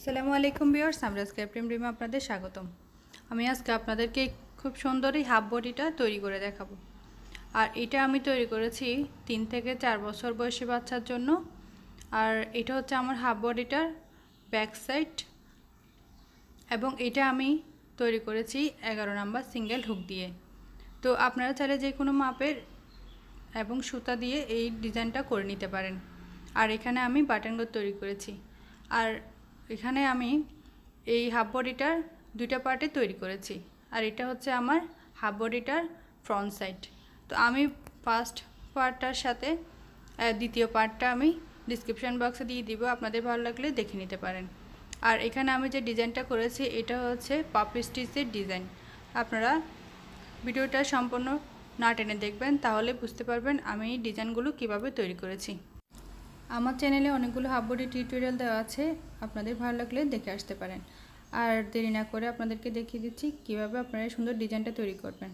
আসসালামু আলাইকুম ভিউয়ার্স, আমরা আজকে প্রেম রিমা আপনাদের স্বাগতম। আমি আজকে আপনাদেরকে খুব সুন্দর এই হাফ বডিটা তৈরি করে দেখাবো। আর এটা আমি তৈরি করেছি 3 থেকে 4 বছর বয়সী বাচ্চার জন্য। আর এটা হচ্ছে আমার হাফ বডিটার ব্যাক সাইড, এবং এটা আমি তৈরি করেছি 11 নাম্বার সিঙ্গেল হুক দিয়ে। তো আপনারা চাইলে যে কোনো মাপের এবং সুতা দিয়ে এই ডিজাইনটা করে নিতে পারেন। আর এখানে আমি বাটনগুলো তৈরি করেছি। আর এখানে আমি এই হাফ বডিটার দুইটা পার্টে তৈরি করেছি। আর এটা হচ্ছে আমার হাফ বডিটার ফ্রন্ট সাইড। তো আমি ফার্স্ট পার্টটার সাথে দ্বিতীয় পার্টটা আমি ডিসক্রিপশন বক্সে দিয়ে দিব, আপনাদের ভালো লাগলে দেখে নিতে পারেন। আর এখানে আমি যে ডিজাইনটা করেছি এটা হচ্ছে পাপ স্টিচের ডিজাইন। আপনারা ভিডিওটা সম্পূর্ণ না টেনে দেখবেন, তাহলে বুঝতে পারবেন আমি ডিজাইনগুলো কিভাবে তৈরি করেছি। আমার চ্যানেলে অনেকগুলো হাফ বডি টিউটোরিয়াল দেওয়া আছে, আপনাদের ভালো লাগলে দেখে আসতে পারেন। আর দেরি না করে আপনাদেরকে দেখিয়ে দিচ্ছি কিভাবে আপনারা সুন্দর ডিজাইনটা তৈরি করবেন।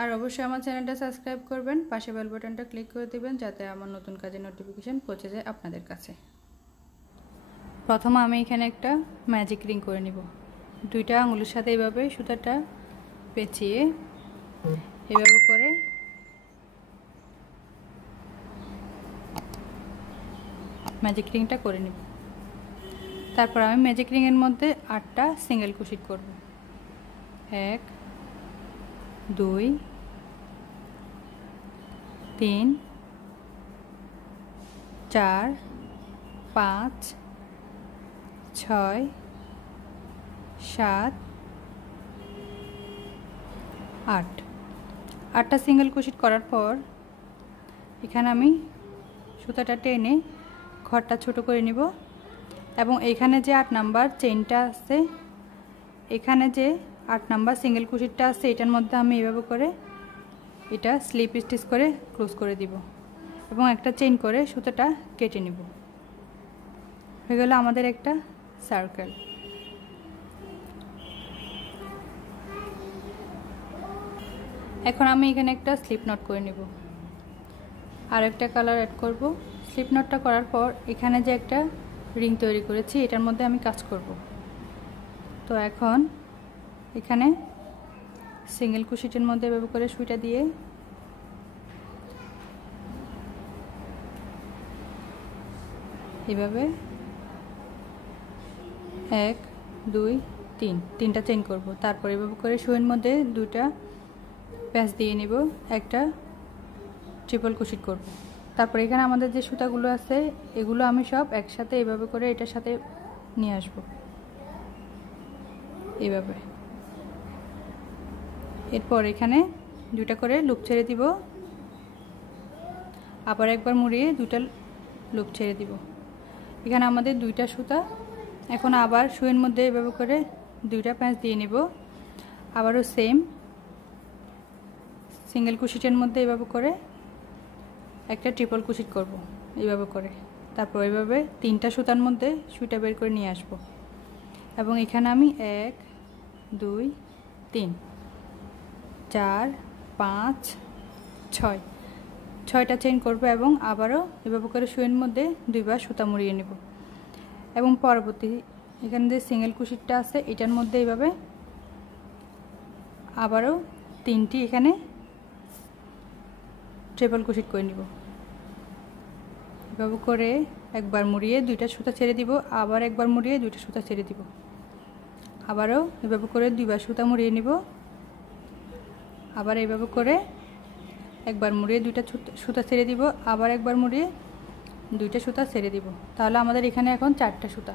আর অবশ্যই আমার চ্যানেলটা সাবস্ক্রাইব করবেন, পাশে বেল বাটনটা ক্লিক করে দেবেন যাতে আমার নতুন কাজের নোটিফিকেশান পৌঁছে যায় আপনাদের কাছে। প্রথমে আমি এখানে একটা ম্যাজিক রিং করে নিব। দুইটা আঙুলের সাথে এভাবে সুতাটা পেঁচিয়ে এভাবে করে ম্যাজিক রিংটা করে নিব। তারপর আমি ম্যাজিক রিংয়ের মধ্যে 8টা সিঙ্গেল ক্রোশেট করব। 1 2 3 4 5 6 7 8। 8টা সিঙ্গেল ক্রোশেট করার পর এখানে আমি সুতাটা টেনে ঘরটা ছোট করে নিব, এবং এইখানে যে 8 নাম্বার চেইনটা আছে, এখানে যে 8 নাম্বার সিঙ্গেল ক্রোশেটটা আছে, এটার মধ্যে আমি এভাবে করে এটা স্লিপ স্টিচ করে ক্লোজ করে দিব, এবং একটা চেইন করে সুতাটা কেটে নিব। হয়ে গেল আমাদের একটা সার্কেল। এখন আমি এখানে একটা স্লিপ নট করে নিব, আর একটা কালার অ্যাড করব। স্লিপ নটটা করার পর এখানে যে একটা রিং তৈরি করেছি এটার মধ্যে আমি কাজ করব। তো এখন এখানে সিঙ্গেল ক্রোশেটের মধ্যে এভাবে করে সুইটা দিয়ে এভাবে 1 2 3 তিনটা চেইন করব। তারপর এভাবে করে সুইয়ের মধ্যে দুইটা প্যাচ দিয়ে নেব, একটা ট্রিপল ক্রোশেট করব। তারপর এখানে আমাদের যে সুতাগুলো আছে এগুলো আমি সব একসাথে এভাবে করে এটার সাথে নিয়ে আসব, এইভাবে। এরপর এখানে দুইটা করে লুপ ছেড়ে দিব, আবার একবার মুড়িয়ে দুইটা লুপ ছেড়ে দিব। এখানে আমাদের দুইটা সুতা। এখন আবার সুইয়ের মধ্যে এভাবে করে দুইটা প্যাচ দিয়ে নেব, আবারও সেম সিঙ্গেল ক্রোশেটের মধ্যে এভাবে করে একটা ট্রিপল ক্রোশেট করব এইভাবে করে। তারপর এইভাবে 3টা সুতার মধ্যে সুইটা বের করে নিয়ে আসব, এবং এখানে আমি 1 2 3 4 5 6 6টা চেইন করব, এবং আবারও এভাবে করে সুইয়ের মধ্যে দুইবার সুতা মুড়িয়ে নেব। এবং পরবর্তী এখানে যে সিঙ্গেল ক্রোশেটটা আছে এটার মধ্যে এইভাবে আবারও 3টি এখানে ট্রিপল ক্রোশেট করে নিব। এভাবে করে একবার মুড়িয়ে দুইটা সুতা ছেড়ে দিব, আবার একবার মুড়িয়ে দুইটা সুতা ছেড়ে দিব, আবারও এভাবে করে দুইবার সুতা মুড়িয়ে নিব, আবার এইভাবে করে একবার মুড়িয়ে দুইটা সুতা ছেড়ে দিব, আবার একবার মুড়িয়ে দুইটা সুতা ছেড়ে দিব। তাহলে আমাদের এখানে এখন 4টা সুতা।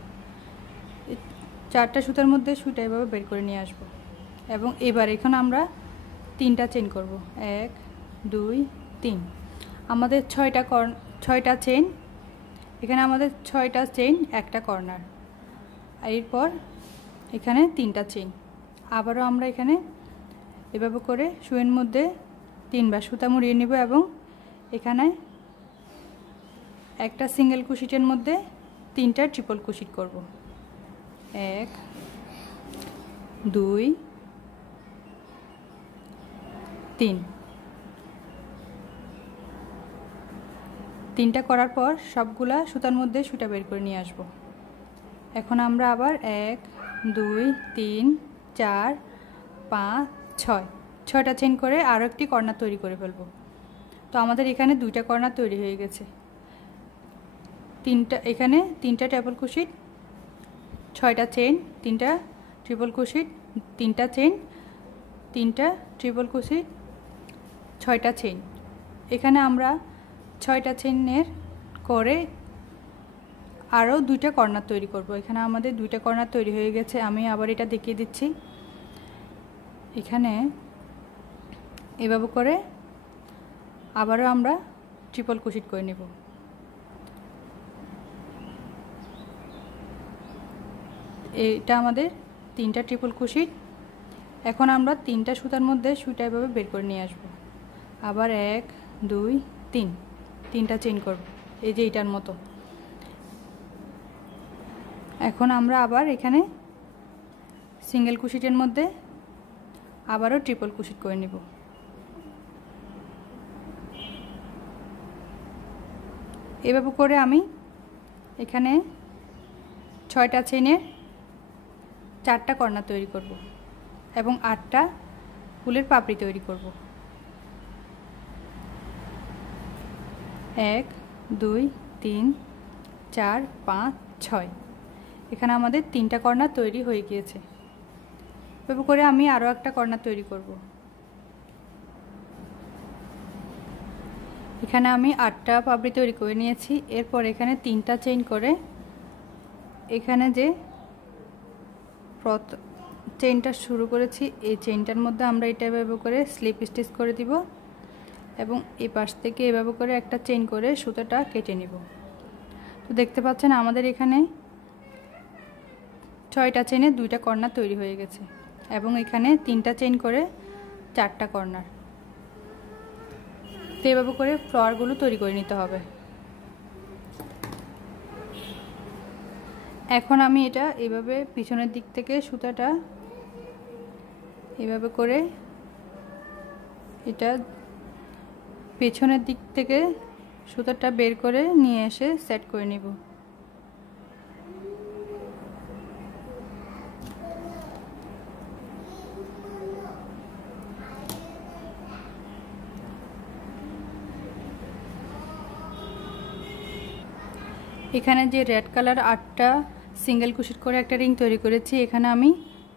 4টা সুতার মধ্যে সুইটা এভাবে বের করে নিয়ে আসব, এবং এবার এখন আমরা 3টা চেইন করব। 1 2 3। আমাদের 6টা চেইন। এখানে আমাদের 6টা চেইন, একটা কর্নার। এরপর এখানে 3টা চেইন। আবারও আমরা এখানে এভাবে করে সুইয়ের মধ্যে 3বার সুতা মুড়িয়ে নেব, এবং এখানে একটা সিঙ্গেল ক্রোশেটের মধ্যে 3টা ট্রিপল ক্রোশেট করব। 1 2 3। 3টা করার পর সবগুলা সুতার মধ্যে সুতা বের করে নিয়ে আসব। এখন আমরা আবার 1 2 3 4 5 6 6টা চেইন করে আরও একটি কর্নার তৈরি করে ফেলব। তো আমাদের এখানে 2টা কর্নার তৈরি হয়ে গেছে। এখানে 3টা ট্রিপল ক্রোশেট, 6টা চেইন, 3টা ট্রিপল ক্রোশেট, 3টা চেইন, 3টা ট্রিপল ক্রোশেট, 6টা চেইন। এখানে আমরা 6টা চেইনের করে আরও 2টা কর্নার তৈরি করব। এখানে আমাদের 2টা কর্নার তৈরি হয়ে গেছে। আমি আবার এটা দেখিয়ে দিচ্ছি। এখানে এভাবে করে আবারও আমরা ট্রিপল ক্রোশেট করে নেব। এটা আমাদের 3টা ট্রিপল ক্রোশেট। এখন আমরা 3টা সুতার মধ্যে সুইটা এভাবে বের করে নিয়ে আসব। আবার 1 2 3 3টা চেইন করব, এই যে এটার মতো। এখন আমরা আবার এখানে সিঙ্গেল ক্রোশেটের মধ্যে আবারও ট্রিপল ক্রোশেট করে নেব। এভাবে করে আমি এখানে 6টা চেইনের 4টা কর্নার তৈরি করব এবং 8টা ফুলের পাপড়ি তৈরি করব। 1 2 3 4 5 6। এখানে আমাদের 3টা কর্নার তৈরি হয়ে গিয়েছে। এভাবে করে আমি আরও একটা কর্নার তৈরি করব। এখানে আমি 8টা পাপড়ি তৈরি করে নিয়েছি। এরপর এখানে 3টা চেইন করে এখানে যে চেইনটা শুরু করেছি এই চেইনটার মধ্যে আমরা এটা এভাবে করে স্লিপ স্টিচ করে দিব এবং এই পাশ থেকে এভাবে করে একটা চেইন করে সুতোটা কেটে নিব। তো দেখতে পাচ্ছেন আমাদের এখানে 6টা চেইনে 2টা কর্নার তৈরি হয়ে গেছে এবং এখানে 3টা চেইন করে 4টা কর্নার। তো এভাবে করে ফ্লাওয়ারগুলো তৈরি করে নিতে হবে। এখন আমি এটা এভাবে পিছনের দিক থেকে সুতাটা এভাবে করে এটা পেছনের দিক থেকে সুতাটা বের করে নিয়ে এসে সেট করে নিব। এখানে যে রেড কালার 8টা সিঙ্গেল ক্রোশেট করে একটা রিং তৈরি করেছি, এখানে আমি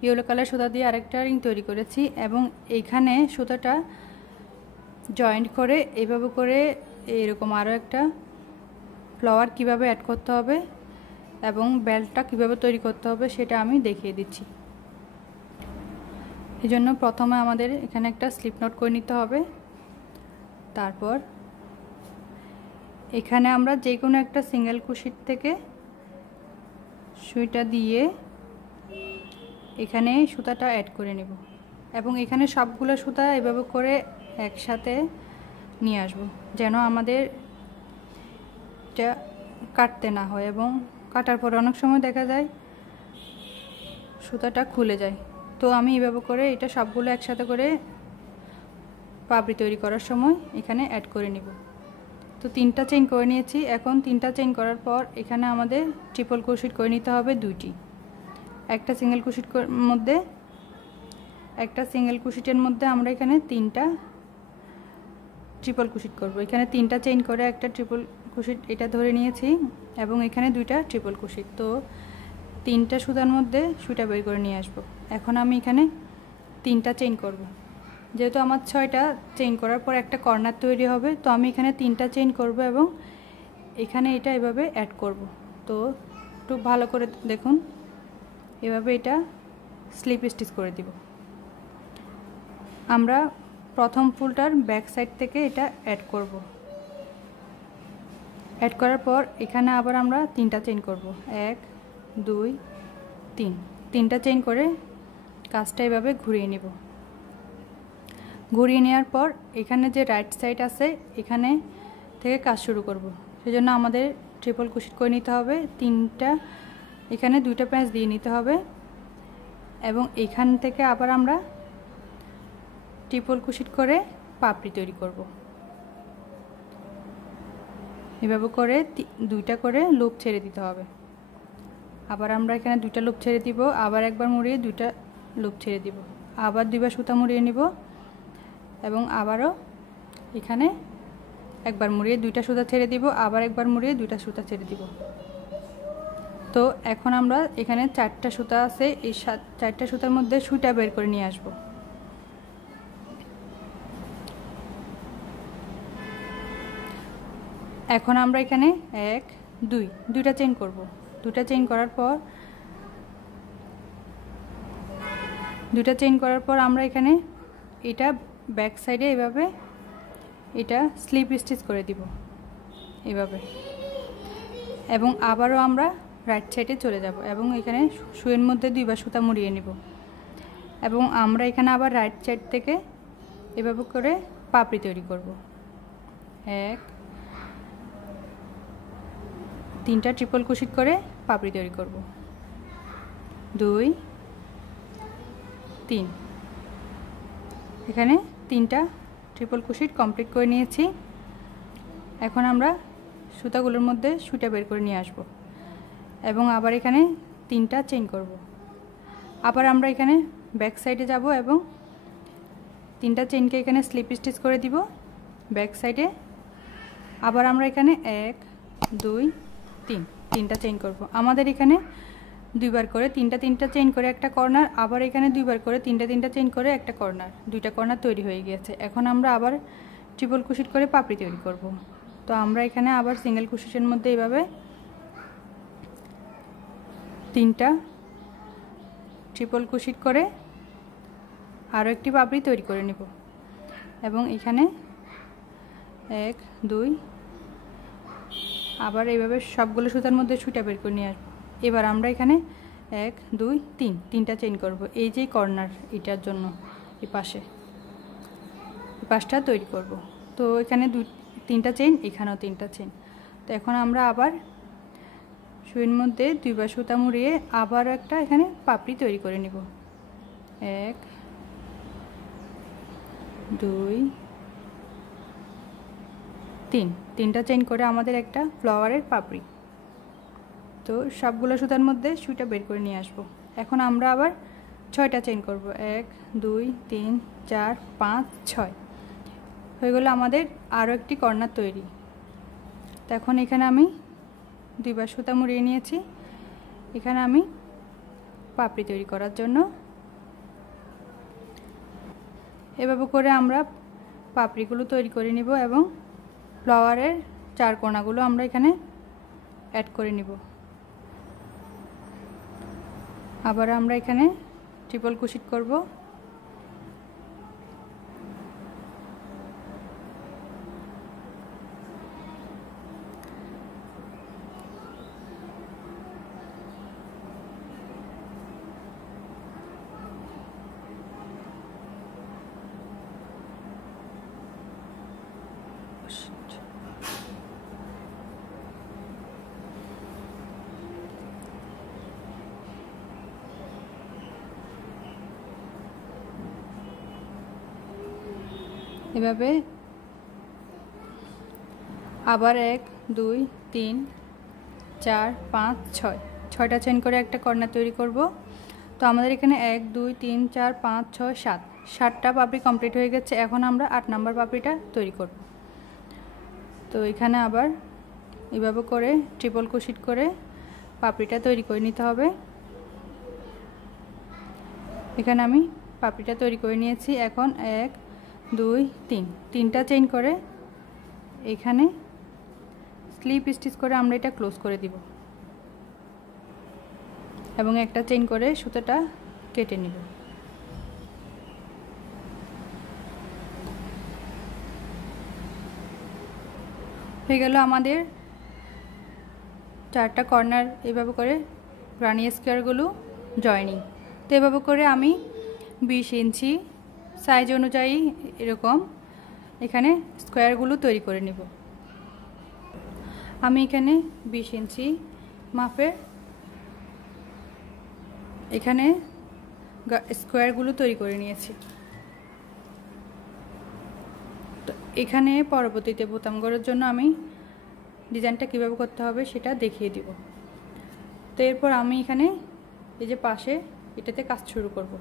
ইয়েলো কালার সুতা দিয়ে আরেকটা রিং তৈরি করেছি এবং এইখানে সুতাটা জয়েন্ট করে এভাবে করে এরকম আরও একটা ফ্লাওয়ার কিভাবে অ্যাড করতে হবে এবং বেল্টটা কিভাবে তৈরি করতে হবে সেটা আমি দেখিয়ে দিচ্ছি। এজন্য প্রথমে আমাদের এখানে একটা স্লিপ নট করে নিতে হবে। তারপর এখানে আমরা যে কোনো একটা সিঙ্গেল ক্রোশেট থেকে সুইটা দিয়ে এখানে সুতাটা অ্যাড করে নেব এবং এখানে সবগুলো সুতা এভাবে করে একসাথে নিয়ে আসব যেন আমাদের এটা কাটতে না হয় এবং কাটার পর অনেক সময় দেখা যায় সুতাটা খুলে যায়। তো আমি এভাবে করে এটা সবগুলো একসাথে করে পাপড়ি তৈরি করার সময় এখানে অ্যাড করে নিব। তো 3টা চেইন করে নিয়েছি। এখন 3টা চেইন করার পর এখানে আমাদের ট্রিপল ক্রোশেট করে নিতে হবে 2টি। একটা সিঙ্গেল ক্রোশেটের মধ্যে আমরা এখানে 3টা ট্রিপল ক্রোশেট করব। এখানে 3টা চেইন করে একটা ট্রিপল ক্রোশেট এটা ধরে নিয়েছি এবং এখানে 2টা ট্রিপল ক্রোশেট। তো 3টা সুতার মধ্যে সুইটা বের করে নিয়ে আসব। এখন আমি এখানে 3টা চেইন করব। যেহেতু আমার 6টা চেইন করার পর একটা কর্নার তৈরি হবে, তো আমি এখানে 3টা চেইন করব এবং এখানে এটা এভাবে অ্যাড করব। তো একটু ভালো করে দেখুন, এভাবে এটা স্লিপ স্টিচ করে দিব। আমরা প্রথম ফুলটার ব্যাক সাইড থেকে এটা অ্যাড করব। অ্যাড করার পর এখানে আবার আমরা 3টা চেইন করব। 1 2 3 3টা চেইন করে কাজটা এভাবে ঘুরিয়ে নেব। ঘুরিয়ে নেওয়ার পর এখানে যে রাইট সাইড আছে এখানে থেকে কাজ শুরু করব। সেজন্য আমাদের ট্রিপল ক্রোশেট করে নিতে হবে। 3টা এখানে 2টা প্যাঁচ দিয়ে নিতে হবে এবং এখান থেকে আবার আমরা ট্রিপল ক্রোশেট করে পাপড়ি তৈরি করব। এভাবে করে 2টা করে লুপ ছেড়ে দিতে হবে। আবার আমরা এখানে দুইটা লুপ ছেড়ে দিব, আবার একবার মুড়িয়ে দুইটা লুপ ছেড়ে দিব, আবার দুইবার সুতা মুড়িয়ে নিব এবং আবারও এখানে একবার মুড়িয়ে দুইটা সুতা ছেড়ে দিব, আবার একবার মুড়িয়ে দুইটা সুতা ছেড়ে দিব। তো এখন আমরা এখানে 4টা সুতা আছে, এই 4টা সুতার মধ্যে সুইটা বের করে নিয়ে আসব। এখন আমরা এখানে 1 2 দুইটা চেইন করব। দুইটা চেইন করার পর আমরা এখানে এটা ব্যাক সাইডে এভাবে এটা স্লিপ স্টিচ করে দিব এভাবে, এবং আবারও আমরা রাইট সাইডে চলে যাব এবং এখানে সুইয়ের মধ্যে দুইবার সুতা মুড়িয়ে নিব এবং আমরা এখানে আবার রাইট সাইড থেকে এভাবে করে পাপড়ি তৈরি করব। 1 3টা ট্রিপল ক্রোশেট করে পাপড়ি তৈরি করব, 2 3। এখানে 3টা ট্রিপল ক্রোশেট কমপ্লিট করে নিয়েছি। এখন আমরা সুতাগুলোর মধ্যে সুইটা বের করে নিয়ে আসব এবং আবার এখানে 3টা চেইন করব। আবার আমরা এখানে ব্যাক সাইডে যাব এবং 3টা চেইনকে এখানে স্লিপ স্টিচ করে দিব ব্যাক সাইডে। আবার আমরা এখানে 1 2 3 3টা চেইন করব। আমাদের এখানে দুইবার করে 3টা চেইন করে একটা কর্নার, আবার এখানে দুইবার করে 3টা চেইন করে একটা কর্নার, দুইটা কর্নার তৈরি হয়ে গিয়েছে। এখন আমরা আবার ট্রিপল ক্রোশেট করে পাপড়ি তৈরি করব। তো আমরা এখানে আবার সিঙ্গেল ক্রোশেটের মধ্যে এইভাবে 3টা ট্রিপল ক্রোশেট করে আরও একটি পাপড়ি তৈরি করে নেব এবং এখানে 1 2 আবার এইভাবে সবগুলো সুতার মধ্যে সুইটা বের করে নিয়ে আসবো। এবার আমরা এখানে 1 2 3 3টা চেইন করব। এই যে কর্নার এটার জন্য এই পাশটা তৈরি করব। তো এখানে 3টা চেইন, এখানেও 3টা চেইন। তো এখন আমরা আবার সুইয়ের মধ্যে দুইবার সুতা মুড়িয়ে আবার একটা এখানে পাপড়ি তৈরি করে নিব। 1 2 3 3টা চেইন করে আমাদের একটা ফ্লাওয়ারের পাপড়ি। তো সবগুলো সুতার মধ্যে সুইটা বের করে নিয়ে আসব। এখন আমরা আবার 6টা চেইন করব। 1 2 3 4 5 6 হয়ে গেল আমাদের আরও একটি কর্নার তৈরি। তো এখন এখানে আমি দুইবার সুতা মুড়িয়ে নিয়েছি। এখানে আমি পাপড়ি তৈরি করার জন্য এভাবে করে আমরা পাপড়িগুলো তৈরি করে নিব এবং ফ্লাওয়ারের 4 কোণাগুলো আমরা এখানে অ্যাড করে নিব। আবার আমরা এখানে ট্রিপল ক্রোশেট করব। এভাবে আবার 1 2 3 4 5 6 6টা চেইন করে একটা কর্নার তৈরি করব। তো আমাদের এখানে 1 2 3 4 5 6 7 7টা পাপড়ি কমপ্লিট হয়ে গেছে। এখন আমরা 8 নম্বর পাপড়িটা তৈরি করব। তো এখানে আবার এভাবে করে ট্রিপল ক্রোশেট করে পাপড়িটা তৈরি করে নিতে হবে। এখানে আমি পাপড়িটা তৈরি করে নিয়েছি। এখন 1 2 3 3টা চেইন করে এখানে স্লিপ স্টিচ করে আমরা এটা ক্লোজ করে দিব এবং একটা চেইন করে সুতোটা কেটে নিব। হয়ে গেল আমাদের 4টা কর্নার এভাবে করে রানি স্কোয়ারগুলো জয়েনিং। তো এভাবে করে আমি 20 ইঞ্চি সাইজ অনুযায়ী এরকম এখানে স্কোয়ারগুলো তৈরি করে নেব। আমি এখানে 20 ইঞ্চি মাপের এখানে স্কোয়ারগুলো তৈরি করে নিয়েছি। তো এখানে পরবর্তীতে বোতাম গড়ার জন্য আমি ডিজাইনটা কিভাবে করতে হবে সেটা দেখিয়ে দিব। তো এরপর আমি এখানে এই যে পাশে এটাতে কাজ শুরু করব।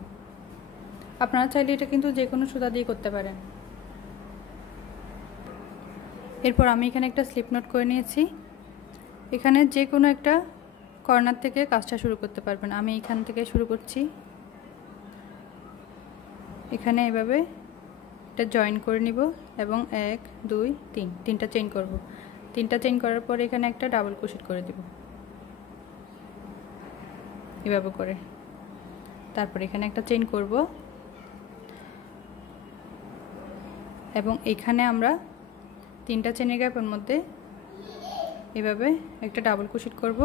আপনারা চাইলে এটা কিন্তু যে কোনো সুতা দিয়ে করতে পারেন। এরপর আমি এখানে একটা স্লিপ নট করে নিয়েছি। এখানে যে কোনো একটা কর্নার থেকে কাজটা শুরু করতে পারবেন। আমি এখান থেকে শুরু করছি। এখানে এভাবে এটা জয়েন করে নিব এবং 1 2 3 তিনটা চেইন করব। তিনটা চেইন করার পর এখানে একটা ডাবল ক্রোশেট করে দেব এভাবে করে। তারপর এখানে একটা চেইন করব এবং এখানে আমরা তিনটা চেনের গ্যাপের মধ্যে এভাবে একটা ডাবল ক্রোশেট করব।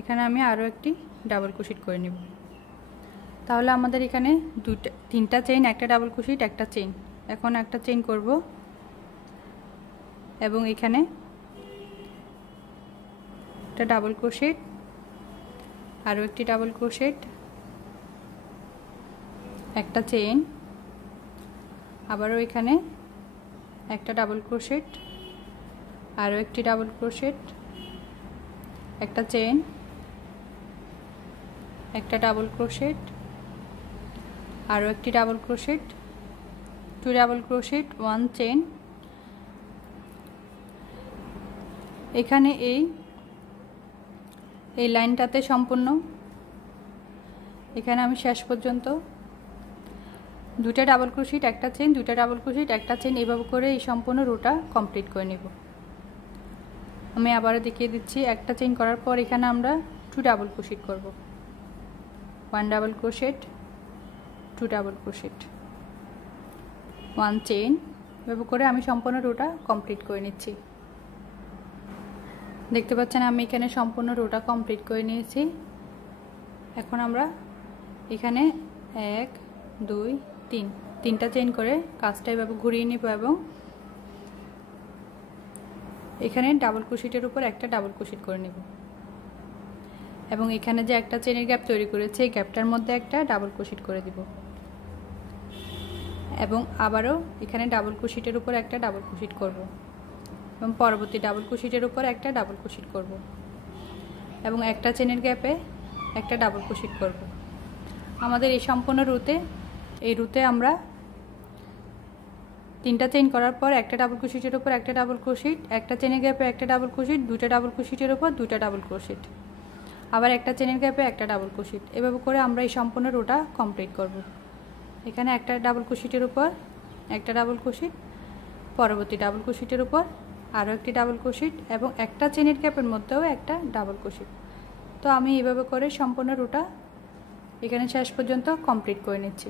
এখানে আমি আরও একটি ডাবল ক্রোশেট করে নেব। তাহলে আমাদের এখানে তিনটা চেইন, একটা ডাবল ক্রোশেট, একটা চেইন। এখন একটা চেইন করব এবং এখানে একটা ডাবল ক্রোশেট, আরও একটি ডাবল ক্রোশেট, একটা চেইন, আবারও এখানে একটা ডাবল ক্রোশেট, আরও একটি ডাবল ক্রোশেট, একটা চেইন, একটা ডাবল ক্রোশেট, আরও একটি double crochet, 2 double crochet, 1 chain. এখানে এই লাইনটাতে সম্পূর্ণ এখানে আমি শেষ পর্যন্ত 2টা ডাবল ক্রোশেট, একটা চেইন, 2টা ডাবল ক্রোশেট, একটা চেইন, এভাবে করে এই সম্পূর্ণ রোটা কমপ্লিট করে নেব। আমি আবারও দেখিয়ে দিচ্ছি। একটা চেইন করার পর এখানে আমরা 2 ডাবল ক্রোশেট করব। 1 double crochet, 2 double crochet, 1 chain, এভাবে করে আমি সম্পূর্ণ রোটা কমপ্লিট করে নিচ্ছি। দেখতে পাচ্ছেন আমি এখানে সম্পূর্ণ রোটা কমপ্লিট করে নিয়েছি। এখন আমরা এখানে 1 2 3 তিনটা চেইন করে কাজটা এভাবে ঘুরিয়ে নিব এবং এখানে ডাবল ক্রোশেটের উপর একটা ডাবল ক্রোশেট করে নেব এবং এখানে যে একটা চেইনের গ্যাপ তৈরি করেছে এই গ্যাপটার মধ্যে একটা ডাবল ক্রোশেট করে দিব এবং আবারও এখানে ডাবল ক্রোশেটের উপর একটা ডাবল ক্রোশেট করব এবং পরবর্তী ডাবল ক্রোশেটের উপর একটা ডাবল ক্রোশেট করব এবং একটা চেইনের গ্যাপে একটা ডাবল ক্রোশেট করব। আমাদের এই সম্পূর্ণ রুতে আমরা তিনটা চেইন করার পর একটা ডাবল ক্রোশেটের উপর একটা ডাবল ক্রোশেট, একটা চেইনের গ্যাপে একটা ডাবল ক্রোশেট, 2টা ডাবল ক্রোশেটের উপর 2টা ডাবল ক্রোশেট, আবার একটা চেইনের গ্যাপে একটা ডাবল ক্রোশেট, এভাবে করে আমরা এই সম্পূর্ণ রোটা কমপ্লিট করব। এখানে একটা ডাবল ক্রোশেটের উপর একটা ডাবল ক্রোশেট, পরবর্তী ডাবল ক্রোশেটের উপর আরও একটি ডাবল ক্রোশেট এবং একটা চেইনের গ্যাপের মধ্যেও একটা ডাবল ক্রোশেট। তো আমি এইভাবে করে সম্পূর্ণ রোটা এখানে শেষ পর্যন্ত কমপ্লিট করে নিচ্ছি।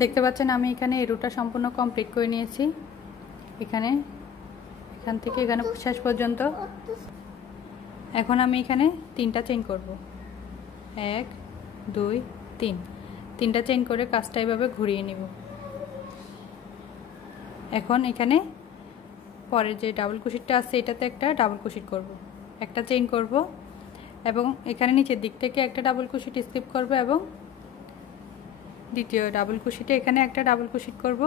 দেখতে পাচ্ছেন আমি এখানে এই রোটা সম্পূর্ণ কমপ্লিট করে নিয়েছি। এখান থেকে এখানে শেষ পর্যন্ত। এখন আমি এখানে তিনটা চেইন করব, 1 2 3 তিনটা চেইন করে কাজটা এভাবে ঘুরিয়ে নিব। এখন এখানে পরের যে ডাবল ক্রোশেটটা আছে এটাতে একটা ডাবল ক্রোশেট করব, একটা চেইন করব এবং এখানে নিচের দিক থেকে একটা ডাবল ক্রোশেট স্কিপ করব এবং দ্বিতীয় ডাবল ক্রোশেটে এখানে একটা ডাবল ক্রোশেট করব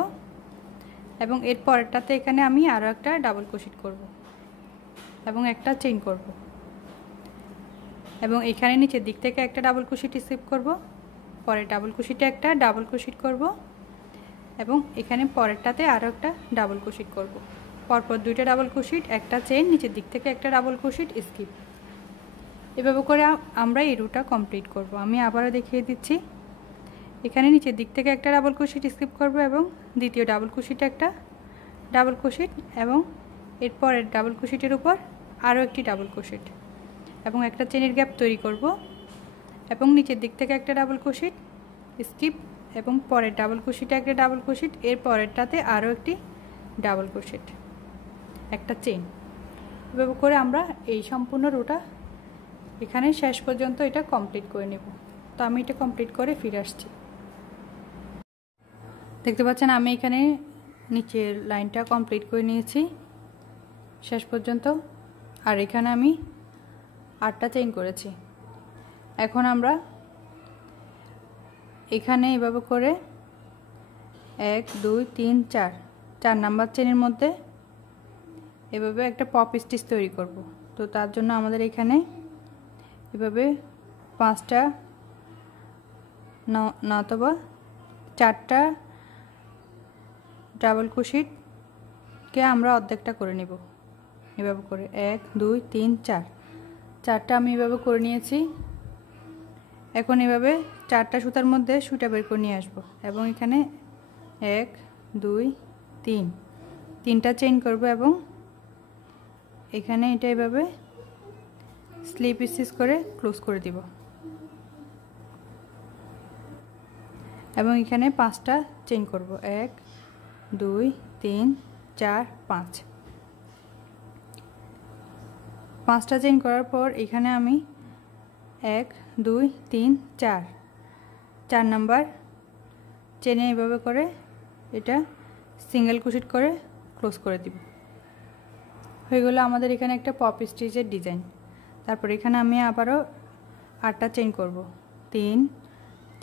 এবং এর পরেরটাতে এখানে আমি আরও একটা ডাবল ক্রোশেট করব এবং একটা চেইন করব এবং এখানে নিচের দিক থেকে একটা ডাবল ক্রোশেট স্কিপ করব, পরের ডাবল ক্রোশেটে একটা ডাবল ক্রোশেট করব এবং এখানে পরেরটাতে আরও একটা ডাবল ক্রোশেট করব। পরপর 2টা ডাবল ক্রোশেট, একটা চেইন, নিচের দিক থেকে একটা ডাবল ক্রোশেট স্কিপ। এভাবে করে আমরা এই রোটা কমপ্লিট করব। আমি আবারও দেখিয়ে দিচ্ছি। এখানে নিচের দিক থেকে একটা ডাবল ক্রোশেট স্কিপ করব এবং দ্বিতীয় ডাবল ক্রোশেটে একটা ডাবল ক্রোশেট এবং এরপরের ডাবল ক্রোশেটের উপর আরও একটি ডাবল ক্রোশেট এবং একটা চেইনের গ্যাপ তৈরি করব এবং নিচের দিক থেকে একটা ডাবল ক্রোশেট স্কিপ এবং পরের ডাবল ক্রোশেটে একটা ডাবল ক্রোশেট, এর পরেরটাতে আরও একটি ডাবল ক্রোশেট, একটা চেইন। এভাবে করে আমরা এই সম্পূর্ণ রোটা এখানে শেষ পর্যন্ত এটা কমপ্লিট করে নেব। তো আমি এটা কমপ্লিট করে ফিরে আসছি। দেখতে পাচ্ছেন আমি এখানে নিচের লাইনটা কমপ্লিট করে নিয়েছি শেষ পর্যন্ত, আর এখানে আমি 8টা চেইন করেছি। এখন আমরা এখানে এভাবে করে 1 2 3 4 নাম্বার চেইনের মধ্যে এভাবে একটা পপ স্টিচ তৈরি করব। তো তার জন্য আমাদের এখানে এভাবে 5টা নতুবা 4টা ডাবল ক্রোশেটকে আমরা অর্ধেকটা করে নেব এভাবে করে 1 2 3 4 4টা আমি এভাবে করে নিয়েছি। এখন এভাবে 4টা সুতার মধ্যে সুতা বের করে নিয়ে আসব এবং এখানে 1 2 3 তিনটা চেইন করব এবং এখানে এটা এভাবে স্লিপ স্টিচ করে ক্লোজ করে দিব এবং এখানে 5টা চেইন করব 1 2 3 4 5 5টা চেইন করার পর এখানে আমি 1 2 3 4 4 নাম্বার চেনে এইভাবে করে এটা সিঙ্গেল ক্রোশেট করে ক্লোজ করে দিব। হয়ে গেল আমাদের এখানে একটা পপ স্টিচের ডিজাইন। তারপর এখানে আমি আবারও 8টা চেইন করব 3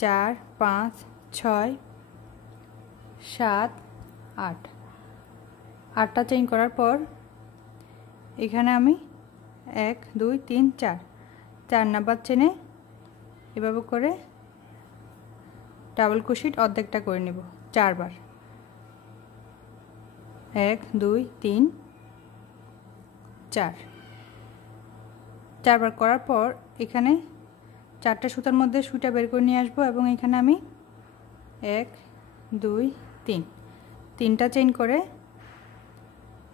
4 5 6 7 8 8টা চেইন করার পর এখানে আমি 1 2 3 4 4 নাম্বার চেনে এভাবে করে ডাবল ক্রোশেট অর্ধেকটা করে নেব 4 বার 1 2 3 4 4 বার করার পর এখানে 4টা সুতার মধ্যে সুতা বের করে নিয়ে আসব এবং এখানে আমি 1 2 3 তিনটা চেইন করে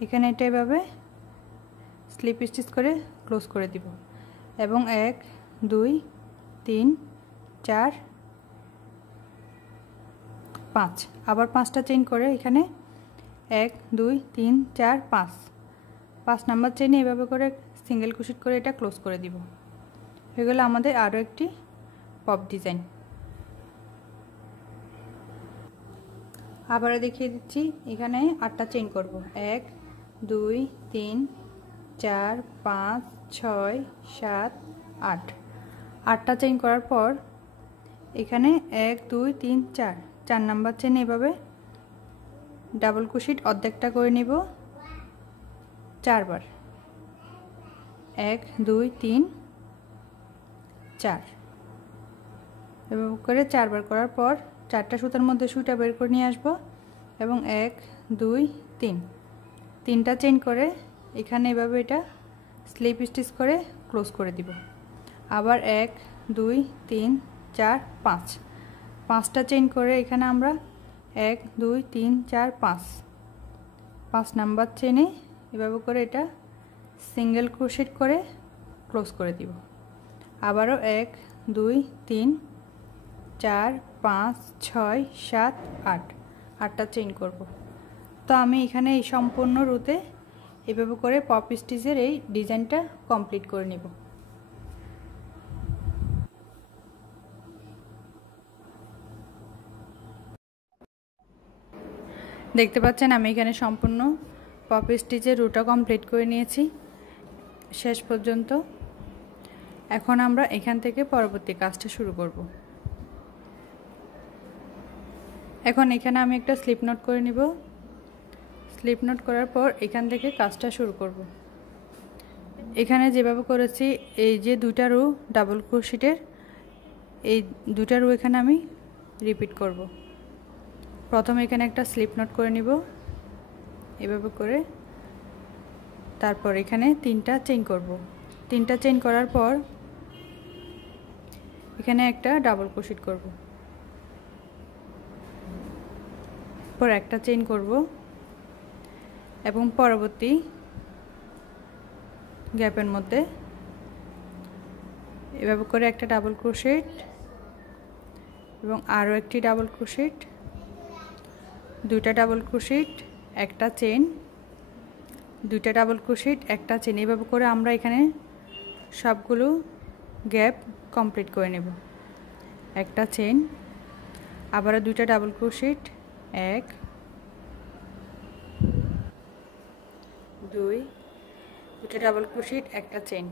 এখানে এটা এভাবে স্লিপ স্টিচ করে ক্লোজ করে দিব এবং 1 2 3 4 5 আবার 5টা চেইন করে এখানে 1 2 3 4 5 5 নাম্বার চেইনে এভাবে করে সিঙ্গেল ক্রোশেট করে এটা ক্লোজ করে দিব। হয়ে গেল আমাদের আরও একটি পপ ডিজাইন। আবারও দেখিয়ে দিচ্ছি এখানে 8টা চেইন করব 1 2 3 4 5 6 7 8 8টা চেইন করার পর এখানে 1 2 3 4 4 নাম্বার চেইন এভাবে ডাবল ক্রোশেট অর্ধেকটা করে নিব 4 বার 1 2 3 4 এভাবে করে 4 বার করার পর 4টা সুতার মধ্যে সুতা বের করে নিয়ে আসব এবং 1 2 3 তিনটা চেইন করে এখানে এভাবে এটা স্লিপ স্টিচ করে ক্লোজ করে দিব। আবার 1 2 3 4 5 5টা চেইন করে এখানে আমরা 1 2 3 4 5 5 নাম্বার চেইনে এভাবে করে এটা সিঙ্গেল ক্রোশেট করে ক্লোজ করে দিব। আবারও 1 2 3 4 5 6 7 8 8টা চেইন করব। তো আমি এখানে এই সম্পূর্ণ রুতে এভাবে করে পপ স্টিচের এই ডিজাইনটা কমপ্লিট করে নিব। দেখতে পাচ্ছেন আমি এখানে সম্পূর্ণ পপ স্টিচের রুটা কমপ্লিট করে নিয়েছি শেষ পর্যন্ত। এখন আমরা এখান থেকে পরবর্তী কাজটা শুরু করব। এখন এখানে আমি একটা স্লিপ নট করে নিব। স্লিপ নট করার পর এখান থেকে কাজটা শুরু করব। এখানে যেভাবে করেছি এই যে দুইটা রো ডাবল ক্রোশেটের এই দুইটা রো এখানে আমি রিপিট করব। প্রথমে এখানে একটা স্লিপ নট করে নিব এভাবে করে, তারপর এখানে 3টা চেইন করব। 3টা চেইন করার পর এখানে একটা ডাবল ক্রোশেট করব, পর একটা চেইন করব এবং পরবর্তী গ্যাপের মধ্যে এভাবে করে একটা ডাবল ক্রোশেট এবং আরও একটি ডাবল ক্রোশেট, দুইটা ডাবল ক্রোশেট, একটা চেইন, দুইটা ডাবল ক্রোশেট, একটা চেইন। এইভাবে করে আমরা এখানে সবগুলো গ্যাপ কমপ্লিট করে নেব। একটা চেইন, আবারও দুইটা ডাবল ক্রোশেট, 1 2, দুইটা ডাবল ক্রোশেট, একটা চেইন,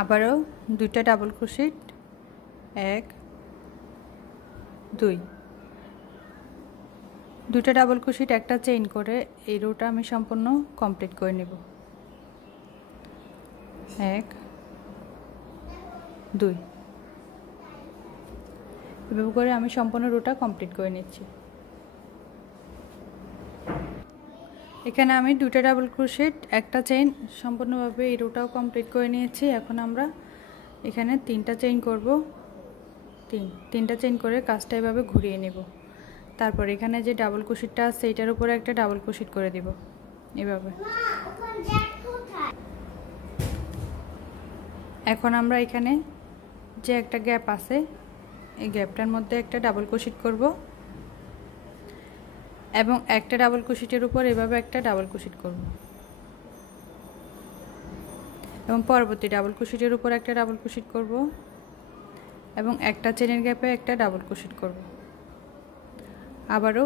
আবারও দুইটা ডাবল ক্রোশেট, 1 2, দুটো ডাবল ক্রোশেট একটা চেইন করে এই রোটা আমি সম্পূর্ণ কমপ্লিট করে নেব। 1 2 এভাবে করে আমি সম্পূর্ণ রোটা কমপ্লিট করে নিচ্ছি। এখানে আমি দুটো ডাবল ক্রোশেট একটা চেইন সম্পূর্ণভাবে এই রোটাও কমপ্লিট করে নিয়েছি। এখন আমরা এখানে 3টা চেইন করব। তিনটা চেইন করে কাজটা এভাবে ঘুরিয়ে নেব। তারপর এখানে যে ডাবল ক্রোশেটটা আছে এটার উপরে একটা ডাবল ক্রোশেট করে দেব এভাবে। এখন আমরা এখানে যে একটা গ্যাপ আছে এই গ্যাপটার মধ্যে একটা ডাবল ক্রোশেট করব এবং একটা ডাবল ক্রোশেটের উপর এভাবে একটা ডাবল ক্রোশেট করব এবং পরবর্তী ডাবল ক্রোশেটের উপর একটা ডাবল ক্রোশেট করব এবং একটা চেনের গ্যাপে একটা ডাবল ক্রোশেট করব। আবারও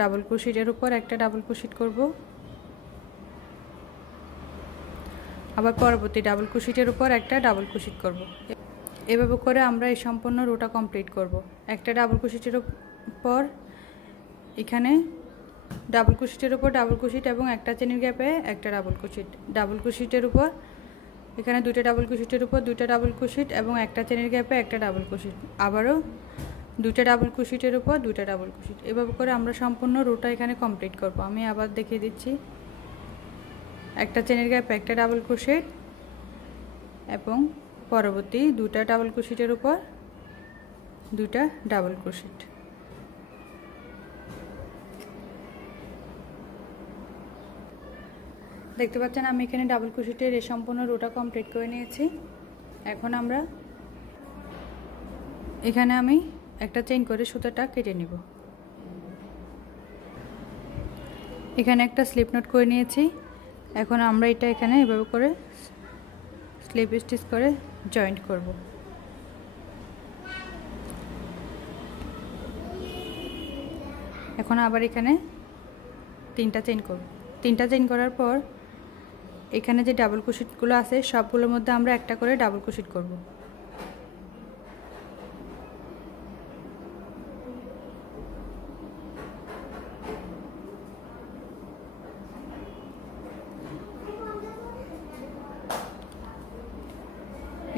ডাবল ক্রোশেটের উপর একটা ডাবল ক্রোশেট করব, আবার পরবর্তী ডাবল ক্রোশেটের উপর একটা ডাবল ক্রোশেট করব। এভাবে করে আমরা এই সম্পূর্ণ রোটা কমপ্লিট করব। একটা ডাবল ক্রোশেটের উপর এখানে ডাবল ক্রোশেটের উপর ডাবল ক্রোশেট এবং একটা চেনের গ্যাপে একটা ডাবল ক্রোশেট, ডাবল ক্রোশেটের উপর এখানে দুটো ডাবল ক্রোশেটের উপর দুটো ডাবল ক্রোশেট এবং একটা চেনের গ্যাপে একটা ডাবল ক্রোশেট, আবারও দুটো ডাবল ক্রোশেটের উপর দুটো ডাবল ক্রোশেট। এভাবে করে আমরা সম্পূর্ণ রোটা এখানে কমপ্লিট করব। আমি আবার দেখিয়ে দিচ্ছি। একটা চেনের গ্যাপে একটা ডাবল ক্রোশেট এবং পরবর্তী দুটো ডাবল ক্রোশেটের উপর দুটো ডাবল ক্রোশেট। দেখতে পাচ্ছেন আমি এখানে ডাবল ক্রোশেটের এই সম্পূর্ণ রোটা কমপ্লিট করে নিয়েছি। এখন আমরা এখানে আমি একটা চেইন করে সুতাটা কেটে নেব। এখানে একটা স্লিপ নট করে নিয়েছি। এখন আমরা এটা এখানে এভাবে করে স্লিপ স্টিচ করে জয়েন্ট করব। এখন আবার এখানে 3টা চেইন করব। 3টা চেইন করার পর এখানে যে ডাবল ক্রোশেটগুলো আছে সবগুলোর মধ্যে আমরা একটা করে ডাবল ক্রোশেট করব।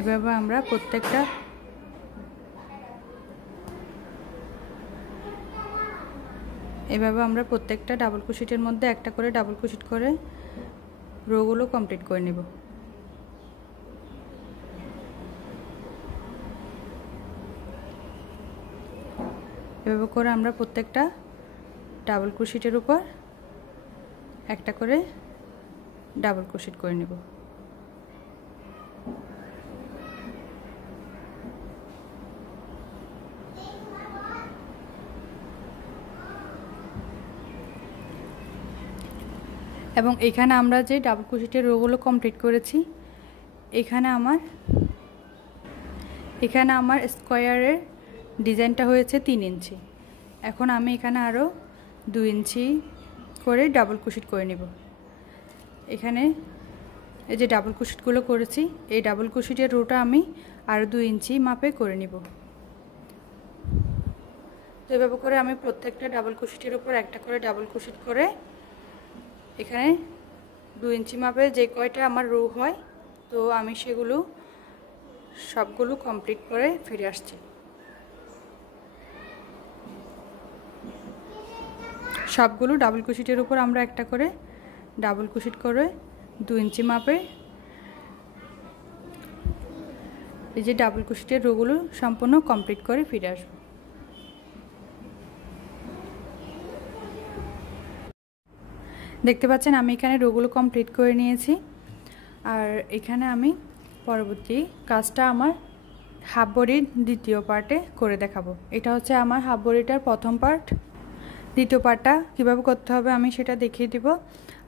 এভাবে আমরা প্রত্যেকটা ডাবল ক্রোশেটের মধ্যে একটা করে ডাবল ক্রোশেট করে রোগুলো কমপ্লিট করে নেব। এভাবে করে আমরা প্রত্যেকটা ডাবল ক্রোশেটের উপর একটা করে ডাবল ক্রোশেট করে নেব। এবং এখানে আমরা যে ডাবল ক্রোশেটের রোগুলো কমপ্লিট করেছি এখানে আমার স্কোয়ারের ডিজাইনটা হয়েছে 3 ইঞ্চি। এখন আমি এখানে আরও 2 ইঞ্চি করে ডাবল ক্রোশেট করে নেব। এখানে এই যে ডাবল ক্রোশেটগুলো করেছি এই ডাবল ক্রোশেটের রোটা আমি আরও 2 ইঞ্চি মাপে করে নেব। তো এভাবে করে আমি প্রত্যেকটা ডাবল ক্রোশেটের উপর একটা করে ডাবল ক্রোশেট করে এখানে 2 ইঞ্চি মাপে যে কয়টা আমার রো হয় তো আমি সেগুলো সবগুলো কমপ্লিট করে ফিরে আসছি। সবগুলো ডাবল ক্রোশেটের উপর আমরা একটা করে ডাবল ক্রোশেট করে 2 ইঞ্চি মাপে এই যে ডাবল ক্রোশেটের রোগুলো সম্পূর্ণ কমপ্লিট করে ফিরে আসবো। দেখতে পাচ্ছেন আমি এখানে রোগুলো কমপ্লিট করে নিয়েছি। আর এখানে আমি পরবর্তী কাজটা আমার হাফ বডির দ্বিতীয় পার্টে করে দেখাবো। এটা হচ্ছে আমার হাফ বডিটার প্রথম পার্ট। দ্বিতীয় পার্টটা কীভাবে করতে হবে আমি সেটা দেখিয়ে দিব।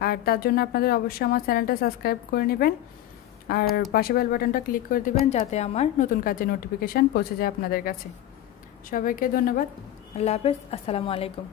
আর তার জন্য আপনাদের অবশ্যই আমার চ্যানেলটা সাবস্ক্রাইব করে নেবেন আর পাশে বেল বাটনটা ক্লিক করে দিবেন যাতে আমার নতুন কাজের নোটিফিকেশান পৌঁছে যায় আপনাদের কাছে। সবাইকে ধন্যবাদ। আল্লাহ হাফেজ। আসসালামু আলাইকুম।